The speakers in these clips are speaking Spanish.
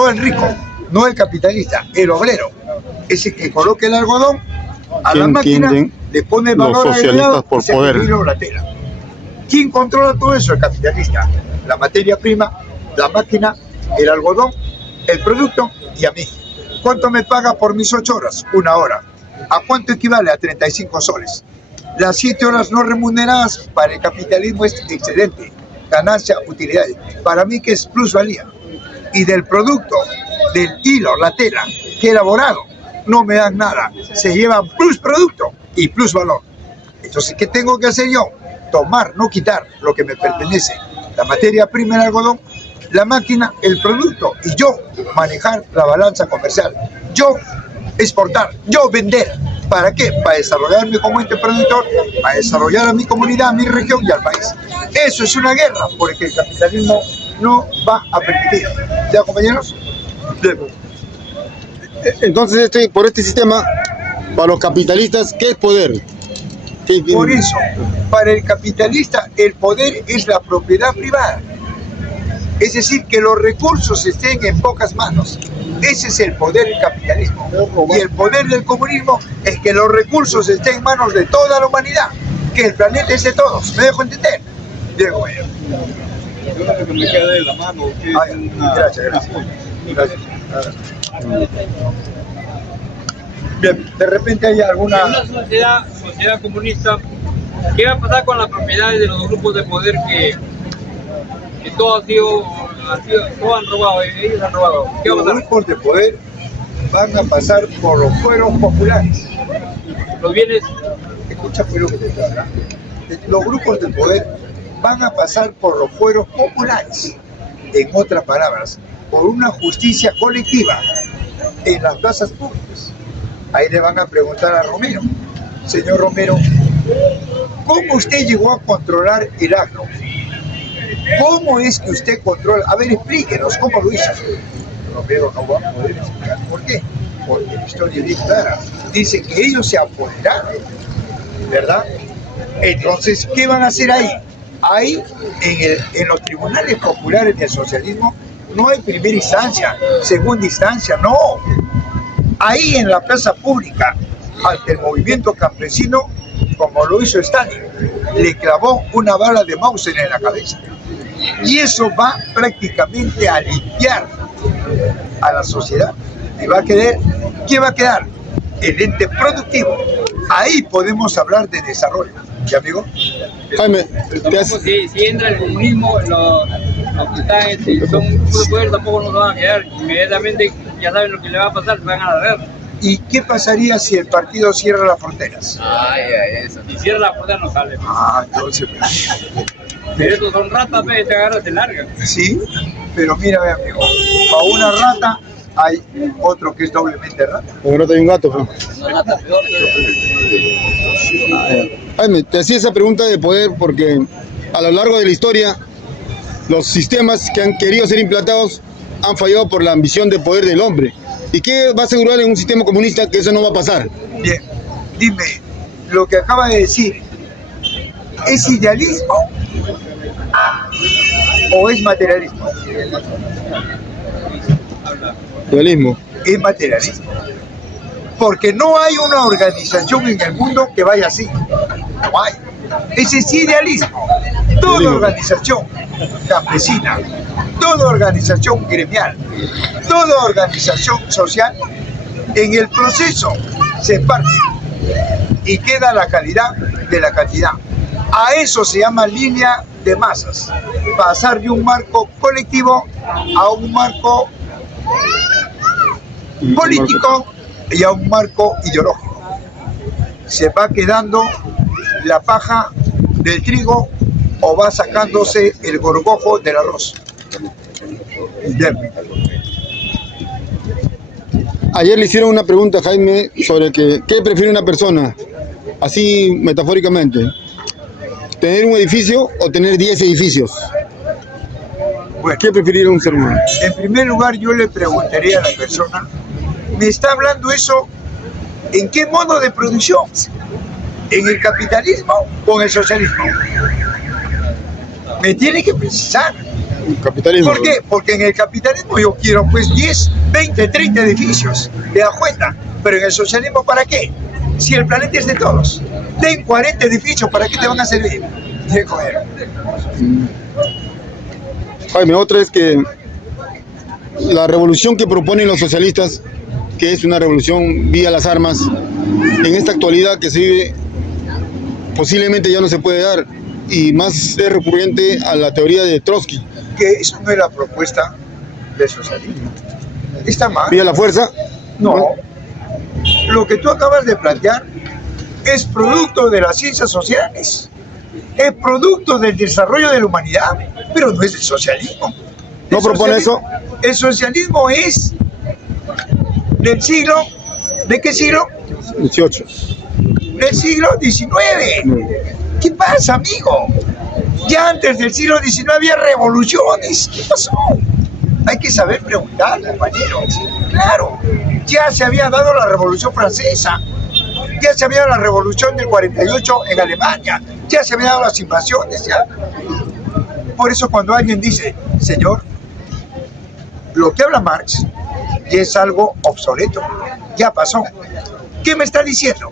no el rico, no el capitalista, el obrero. Es el que coloca el algodón a la máquina, le pone valor los socialistas por poder. La tela. ¿Quién controla todo eso? El capitalista. La materia prima, la máquina, el algodón, el producto y a mí. ¿Cuánto me paga por mis 8 horas? 1 hora. ¿A cuánto equivale? A 35 soles. Las 7 horas no remuneradas para el capitalismo es excedente, ganancia, utilidad. Para mí que es plusvalía. Y del producto, del hilo, la tela que he elaborado, no me dan nada. Se llevan plus producto y plus valor. Entonces, ¿qué tengo que hacer yo? Tomar, no quitar lo que me pertenece. La materia prima, el algodón, la máquina, el producto, y yo manejar la balanza comercial. Yo exportar, yo vender. ¿Para qué? Para desarrollarme como ente productor, para desarrollar a mi comunidad, a mi región y al país. Eso es una guerra, porque el capitalismo no va a permitir. ¿Ya, compañeros? Entonces, por este sistema, para los capitalistas, ¿qué es poder? Por eso, para el capitalista, el poder es la propiedad privada. Es decir, que los recursos estén en pocas manos. Ese es el poder del capitalismo. Y el poder del comunismo es que los recursos estén en manos de toda la humanidad. Que el planeta es de todos. ¿Me dejo entender? Diego, bueno. Yo que me quede de la mano. Gracias. Bien, de repente hay alguna... En una sociedad comunista, ¿qué va a pasar con las propiedades de los grupos de poder que todo todo han robado, ellos han robado? ¿Qué va a Los pasar? grupos de poder van a pasar por los fueros populares. Los bienes, Escucha pues lo que te estoy hablando. Los grupos de poder van a pasar por los fueros populares. En otras palabras, por una justicia colectiva en las plazas públicas. Ahí le van a preguntar a Romero: señor Romero, ¿cómo usted llegó a controlar el agro? ¿Cómo es que usted controla? A ver, explíquenos cómo lo hizo. Romero no va a poder explicar. ¿Por qué? Porque la historia es bien clara. Dice que ellos se apoderaron, ¿verdad? Entonces, ¿qué van a hacer ahí? Ahí, en los tribunales populares del socialismo, no hay primera instancia, segunda instancia, no. Ahí en la plaza pública, ante el movimiento campesino, como lo hizo Stalin, le clavó una bala de Mauser en la cabeza. Y eso va prácticamente a limpiar a la sociedad. Y va a quedar, ¿qué va a quedar? El ente productivo. Ahí podemos hablar de desarrollo. ¿Ya, amigo? Jaime, si entra el comunismo, los que son grupos de poder tampoco nos van a quedar. Inmediatamente ya saben lo que le va a pasar, se van a la guerra. ¿Y qué pasaría si el partido cierra las fronteras? Eso. Si cierra la puerta no sale. Entonces... Pero estos son ratas, te agarras, te largan. Sí, pero mira, amigo, para una rata hay otro que es doblemente rata. Ahora hay un gato. Jaime, te hacía esa pregunta de poder porque a lo largo de la historia los sistemas que han querido ser implantados han fallado por la ambición de poder del hombre. ¿Y qué va a asegurar en un sistema comunista que eso no va a pasar? Bien, dime, lo que acaba de decir, ¿es idealismo o es materialismo? Idealismo. Es materialismo. Porque no hay una organización en el mundo que vaya así. No hay. Ese es idealismo. Toda organización campesina, toda organización gremial, toda organización social, en el proceso se parte y queda la calidad de la cantidad. A eso se llama línea de masas. Pasar de un marco colectivo a un marco político y a un marco ideológico. Se va quedando la paja del trigo o va sacándose el gorgojo del arroz. Bien. Ayer le hicieron una pregunta a Jaime sobre qué prefiere una persona, así metafóricamente, tener un edificio o tener 10 edificios. Bueno, ¿Qué preferiría un ser humano? en primer lugar, yo le preguntaría a la persona, ¿me está hablando eso en qué modo de producción? ¿En el capitalismo o en el socialismo? Me tiene que precisar. Capitalismo. ¿Por qué? Porque en el capitalismo yo quiero pues 10, 20, 30 edificios, ¿te das cuenta? Pero en el socialismo, ¿para qué? Si el planeta es de todos. Ten 40 edificios, ¿para qué te van a servir? Jaime, otra es que la revolución que proponen los socialistas, que es una revolución vía las armas, en esta actualidad que se vive, posiblemente ya no se puede dar, y más es recurrente a la teoría de Trotsky. Que eso no es la propuesta del socialismo. Está mal. ¿Vía la fuerza? No. Lo que tú acabas de plantear es producto de las ciencias sociales, es producto del desarrollo de la humanidad, pero no es el socialismo. ¿No propone eso? El socialismo es del siglo, ¿de qué siglo? 18. Del siglo XIX. ¿Qué pasa, amigo? Ya antes del siglo XIX había revoluciones. ¿Qué pasó? Hay que saber preguntar, compañeros. Claro, ya se había dado la Revolución Francesa, ya se había dado la Revolución del 48 en Alemania, ya se habían dado las invasiones, ya. Por eso cuando alguien dice, señor, lo que habla Marx es algo obsoleto, ya pasó. ¿Qué me está diciendo?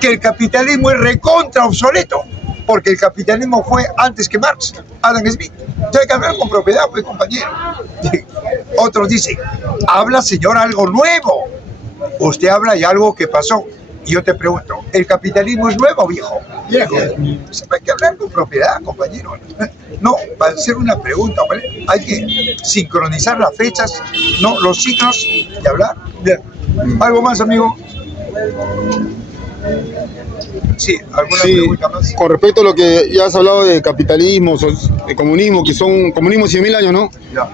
Que el capitalismo es recontra obsoleto, porque el capitalismo fue antes que Marx, Adam Smith. Entonces hay que hablar con propiedad, pues, compañero. Otros dicen, habla, señor, algo nuevo. Usted habla de algo que pasó. Y yo te pregunto, ¿el capitalismo es nuevo, viejo? Viejo. Hay que hablar con propiedad, compañero. No, va a ser una pregunta, ¿vale? Hay que sincronizar las fechas, no los signos y hablar. Bien. ¿Algo más, amigo? Sí, ¿alguna pregunta más? Con respecto a lo que ya has hablado de capitalismo, de comunismo, que son comunismo 100.000 años, ¿no? Ya.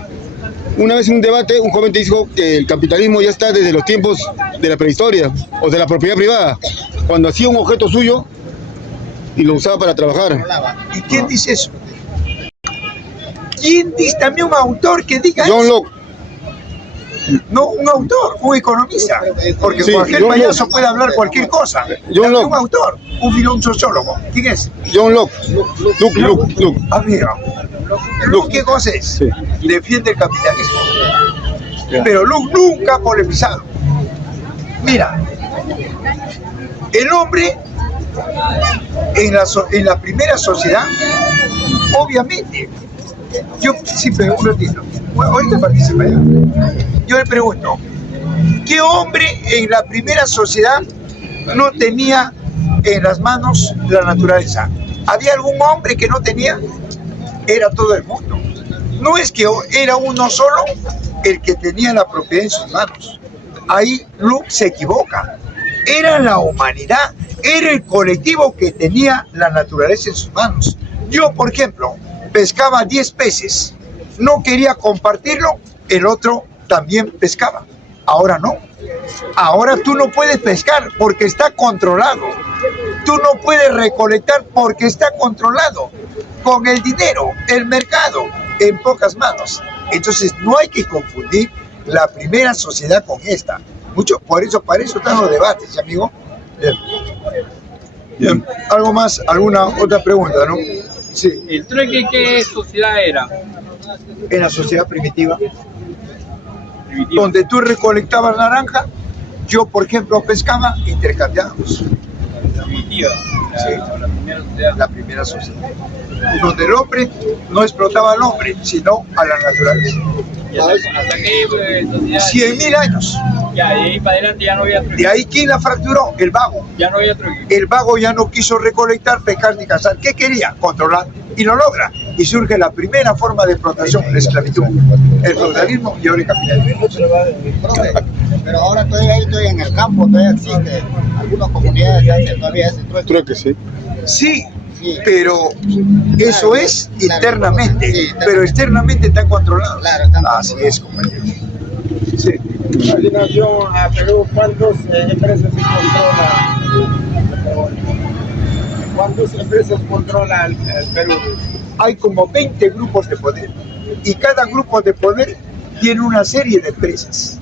Una vez en un debate, un joven te dijo que el capitalismo ya está desde los tiempos de la prehistoria, o de la propiedad privada, cuando hacía un objeto suyo y lo usaba para trabajar. ¿Y quién dice eso? ¿Quién dice? También un autor que diga John eso. Locke. No, un autor, un economista, porque Sí, cualquier John payaso Locke. puede hablar cualquier cosa. John También Locke. un autor, un sociólogo. ¿Quién es? John Locke. Locke. Amigo, Locke, ¿qué cosa es? Sí. Defiende el capitalismo. Ya. Pero Locke nunca ha polemizado. Mira, el hombre en la primera sociedad, obviamente, yo siempre un ratito, bueno, ahorita participa ya. Yo le pregunto, ¿qué hombre en la primera sociedad no tenía en las manos la naturaleza? ¿Había algún hombre que no tenía? Era todo el mundo. No es que era uno solo el que tenía la propiedad en sus manos. Ahí Locke se equivoca. Era la humanidad, era el colectivo que tenía la naturaleza en sus manos. Yo, por ejemplo, pescaba 10 peces, no quería compartirlo, el otro también pescaba. Ahora no. Ahora tú no puedes pescar porque está controlado. Tú no puedes recolectar porque está controlado. Con el dinero, el mercado, en pocas manos. Entonces no hay que confundir la primera sociedad con esta. Mucho, para eso están los debates, amigo. Bien. Bien. ¿Algo más? ¿Alguna otra pregunta, no? Sí. ¿El trueque qué sociedad era? En la sociedad primitiva, Primitiva. donde tú recolectabas naranja, yo, por ejemplo, pescaba, intercambiábamos. Primitiva. Sí. La primera sociedad. La primera sociedad. Donde el hombre no explotaba al hombre, sino a la naturaleza. ¿Y hasta qué sociedad? 100.000 años. Ya, de ahí para adelante ya no había trueque. De ahí, ¿quién la fracturó? El vago. Ya no había trueque. El vago ya no quiso recolectar, pescar ni cazar. ¿Qué quería? Controlar. Y lo logra. Y surge la primera forma de explotación, la esclavitud. El feudalismo y ahora el capitalismo. Pero ahora todavía estoy en el campo, todavía existe. Algunas comunidades hacen todavía ese trueque. Trueque, sí. Sí, Sí. pero eso es internamente. Sí, Pero externamente está controlado. Claro, están Así es, compañero. Sí. A continuación, a Perú, ¿cuántas empresas se controlan? ¿Cuántas empresas controla el Perú? Hay como 20 grupos de poder y cada grupo de poder tiene una serie de empresas.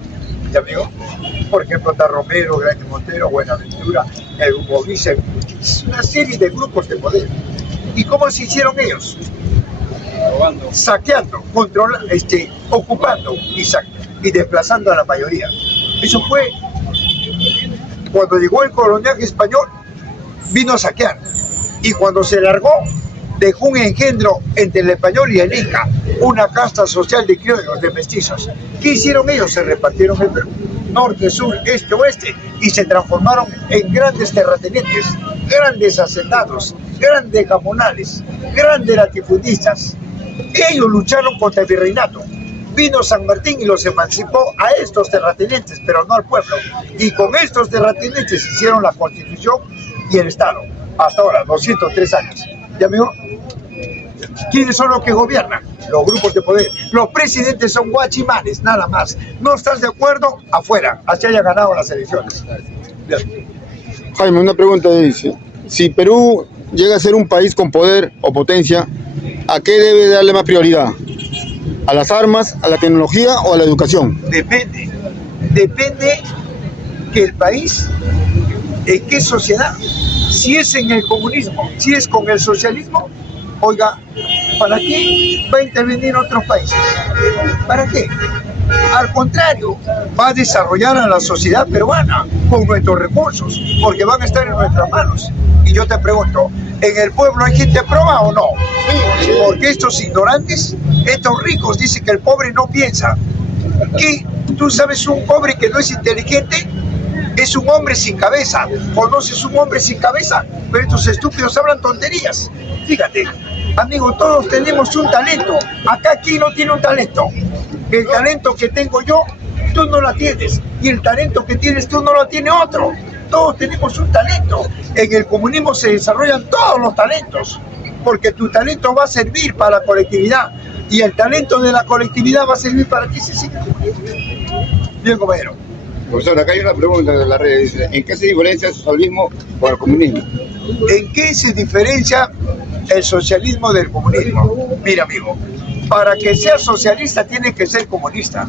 ¿Ya, amigo? Por ejemplo, está Romero, Grande Montero, Buenaventura, el Hugo Vice, es una serie de grupos de poder. ¿Y cómo se hicieron ellos? saqueando, ocupando y desplazando a la mayoría. Eso fue cuando llegó el coloniaje español, vino a saquear, y cuando se largó dejó un engendro entre el español y el inca, una casta social de criollos, de mestizos. ¿Qué hicieron ellos? Se repartieron el Perú, norte, sur, este, oeste, y se transformaron en grandes terratenientes, grandes hacendados, grandes gamonales, grandes latifundistas. Ellos lucharon contra el virreinato. Vino San Martín y los emancipó a estos terratenientes, pero no al pueblo. Y con estos terratenientes hicieron la Constitución y el Estado. Hasta ahora, 203 años. ¿Ya, amigo? ¿Quiénes son los que gobiernan? Los grupos de poder. Los presidentes son guachimanes, nada más. ¿No estás de acuerdo? Afuera, así haya ganado las elecciones. Bien. Jaime, una pregunta dice, si Perú llega a ser un país con poder o potencia, ¿a qué debe darle más prioridad? ¿A las armas, a la tecnología o a la educación? Depende que el país, en qué sociedad. Si es en el comunismo, si es con el socialismo, oiga, ¿para qué va a intervenir otros países? ¿Para qué? Al contrario, va a desarrollar a la sociedad peruana con nuestros recursos, porque van a estar en nuestras manos. Y yo te pregunto, ¿en el pueblo hay gente proba o no? Porque estos ignorantes, estos ricos, dicen que el pobre no piensa. ¿Qué? ¿Tú sabes un pobre que no es inteligente? Es un hombre sin cabeza. ¿Conoces un hombre sin cabeza? Pero estos estúpidos hablan tonterías. Fíjate, amigo, todos tenemos un talento. Acá, ¿quién no tiene un talento? El talento que tengo yo, tú no la tienes. Y el talento que tienes tú no lo tiene otro. Todos tenemos un talento. En el comunismo se desarrollan todos los talentos, porque tu talento va a servir para la colectividad y el talento de la colectividad va a servir para que se siga. Bien, compañero. Profesor, acá hay una pregunta de la red. Dice, ¿en qué se diferencia el socialismo con el comunismo? ¿En qué se diferencia el socialismo del comunismo? Mira, amigo, para que seas socialista tienes que ser comunista.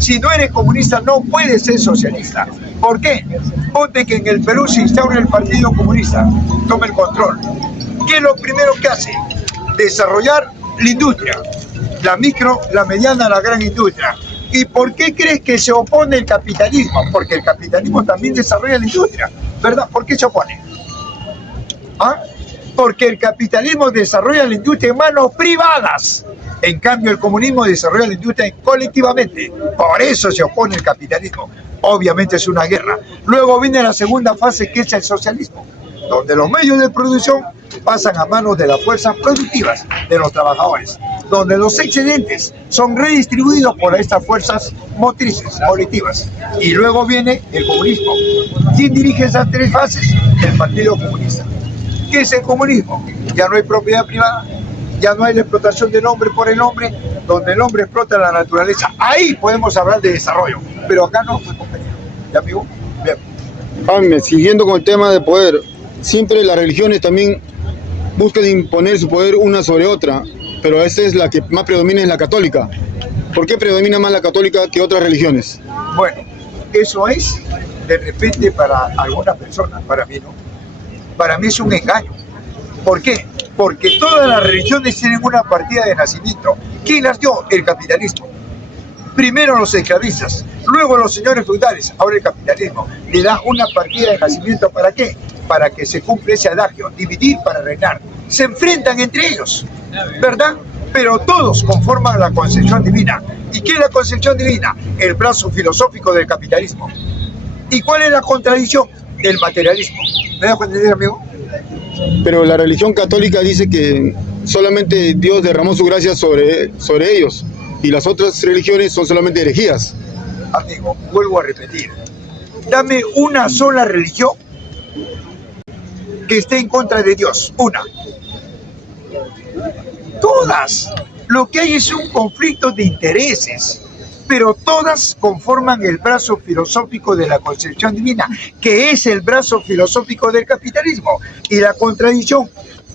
Si no eres comunista no puedes ser socialista. ¿Por qué? Ponte que en el Perú se instaura el Partido Comunista, toma el control. ¿Qué es lo primero que hace? Desarrollar la industria, la micro, la mediana, la gran industria. ¿Y por qué crees que se opone el capitalismo? Porque el capitalismo también desarrolla la industria, ¿verdad? ¿Por qué se opone? ¿Ah? Porque el capitalismo desarrolla la industria en manos privadas. En cambio, el comunismo desarrolla la industria colectivamente. Por eso se opone el capitalismo. Obviamente es una guerra. Luego viene la segunda fase, que es el socialismo, donde los medios de producción pasan a manos de las fuerzas productivas de los trabajadores, donde los excedentes son redistribuidos por estas fuerzas motrices, colectivas. Y luego viene el comunismo. ¿Quién dirige esas tres fases? El Partido Comunista. ¿Qué es el comunismo? Ya no hay propiedad privada, ya no hay la explotación del hombre por el hombre, donde el hombre explota la naturaleza. Ahí podemos hablar de desarrollo, pero acá no, pues, compañero. ¿Ya, amigo? Bien. Jaime, siguiendo con el tema de poder, siempre las religiones también buscan imponer su poder una sobre otra, pero esta es la que más predomina, es la católica. ¿Por qué predomina más la católica que otras religiones? Bueno, eso es de repente para algunas personas, para mí no. Para mí es un engaño. ¿Por qué? Porque todas las religiones tienen una partida de nacimiento. ¿Quién las dio? El capitalismo. Primero los esclavistas, luego los señores feudales, ahora el capitalismo. Le da una partida de nacimiento, ¿para qué? Para que se cumpla ese adagio, dividir para reinar. Se enfrentan entre ellos, ¿verdad? Pero todos conforman la concepción divina. ¿Y qué es la concepción divina? El brazo filosófico del capitalismo. ¿Y cuál es la contradicción? El materialismo. ¿Me dejo entender, amigo? Pero la religión católica dice que solamente Dios derramó su gracia sobre ellos, y las otras religiones son solamente herejías. Amigo, vuelvo a repetir. Dame una sola religión que esté en contra de Dios. Una. Todas. Lo que hay es un conflicto de intereses, pero todas conforman el brazo filosófico de la concepción divina, que es el brazo filosófico del capitalismo. Y la contradicción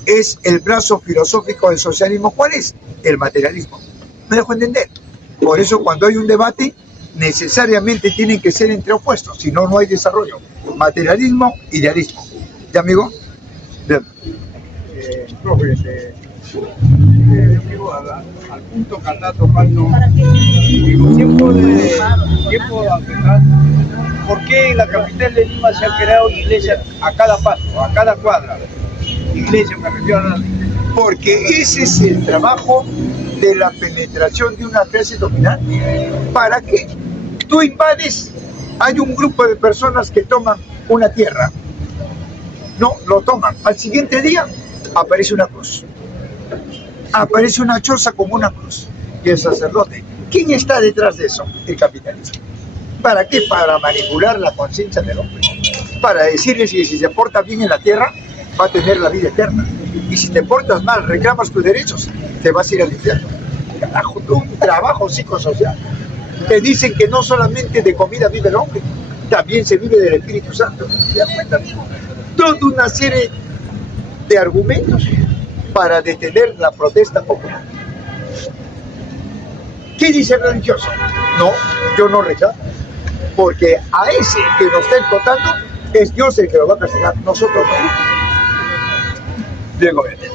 es el brazo filosófico del socialismo. ¿Cuál es? El materialismo. ¿Me dejo entender? Por eso cuando hay un debate, necesariamente tienen que ser entre opuestos, si no, no hay desarrollo. Materialismo, idealismo. ¿Ya, amigo? Bien. Profe, yo quiero al punto que está tocando. Digo, tiempo atrás, ¿por qué en la capital de Lima se han creado iglesias a cada paso, a cada cuadra? Iglesias, me refiero a la... Porque ese es el trabajo de la penetración de una clase dominante. ¿Para qué? Tú invades, hay un grupo de personas que toman una tierra, no, lo toman, al siguiente día aparece una cruz, aparece una choza como una cruz, y el sacerdote, ¿quién está detrás de eso? El capitalismo. ¿Para qué? Para manipular la conciencia del hombre, para decirles que si se porta bien en la tierra, va a tener la vida eterna, y si te portas mal, reclamas tus derechos, te vas a ir al infierno. Carajo, un trabajo psicosocial. Te dicen que no solamente de comida vive el hombre, también se vive del Espíritu Santo. ¿Te das cuenta? Toda una serie de argumentos para detener la protesta popular. ¿Qué dice el religioso? No, yo no rechazo, porque a ese que nos está explotando es Dios el que lo va a castigar, nosotros no. Diego Vélez.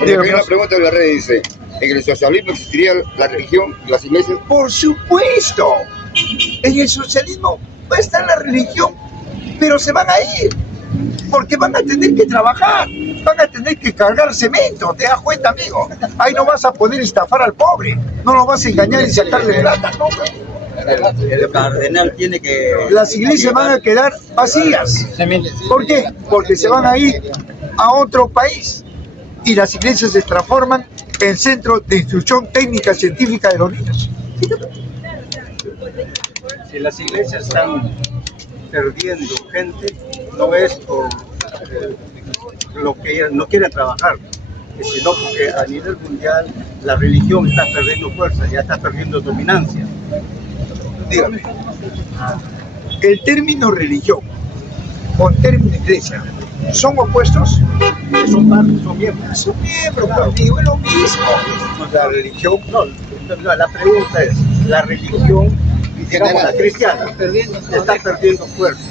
Hay una pregunta de la red, dice, ¿en el socialismo existiría la religión, las iglesias? Por supuesto, en el socialismo va a estar la religión, pero se van a ir, porque van a tener que trabajar, van a tener que cargar cemento, ¿te das cuenta, amigo? Ahí no vas a poder estafar al pobre, no lo vas a engañar y sacarle plata, no. El cardenal tiene que... Las iglesias van a quedar vacías. ¿Por qué? Porque se van a ir a otro país y las iglesias se transforman en centros de instrucción técnica científica de los niños. Si las iglesias están perdiendo gente, no es por lo que ellas no quieren trabajar, sino porque a nivel mundial la religión está perdiendo fuerza, ya está perdiendo dominancia. Dígame, el término religión con término iglesia, ¿son opuestos? Son partes, son miembros. Son miembros, conmigo, es lo mismo. La religión, No, la pregunta es, la religión, digamos la cristiana, está perdiendo fuerza.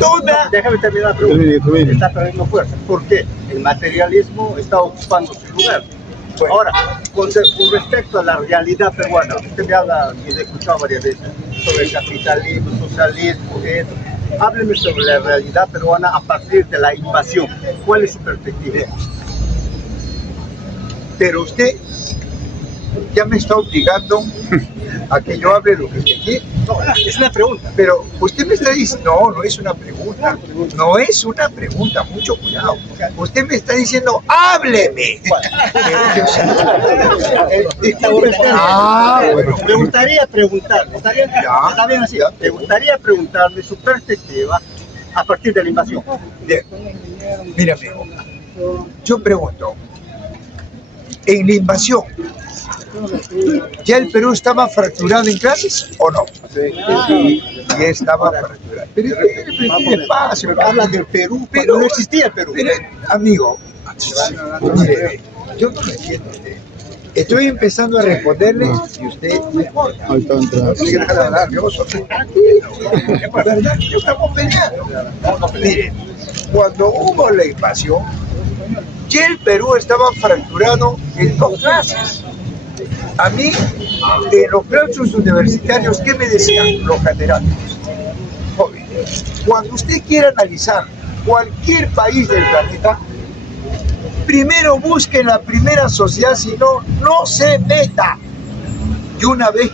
toda. Déjame terminar la pregunta. Está perdiendo fuerza. ¿Por qué? El materialismo está ocupando su lugar. Bueno. Ahora, con respecto a la realidad peruana, usted me habla, y le he escuchado varias veces, sobre el capitalismo, socialismo, esto. Hábleme sobre la realidad peruana a partir de la invasión. ¿Cuál es su perspectiva? Pero usted ya me está obligando a que yo hable lo que usted quiere. No, es una pregunta. Pero usted me está diciendo, no, no es una pregunta, no es una pregunta, mucho cuidado. Usted me está diciendo, hábleme. Bueno. Me gustaría preguntarle, ¿está bien así? Me gustaría preguntarle su perspectiva a partir de la invasión. Bien. Mira, amigo, yo pregunto, en la invasión, ¿ya el Perú estaba fracturado en clases o no? Sí, ya estaba fracturado. Pero despacio, Habla del Perú, pero pero no existía el Perú. Pero, amigo, mire, yo no lo entiendo usted. Estoy empezando a responderle y usted me corta. Ahí está entrando. Tiene que dejar de hablar, yo soy tranquilo. Es verdad que estamos peleando. Mire, cuando hubo la invasión, ya el Perú estaba fracturado en dos clases. A mí, en los claustros universitarios, ¿qué me decían los catedráticos? Joven, cuando usted quiera analizar cualquier país del planeta, primero busque la primera sociedad, si no, no se meta. Y una vez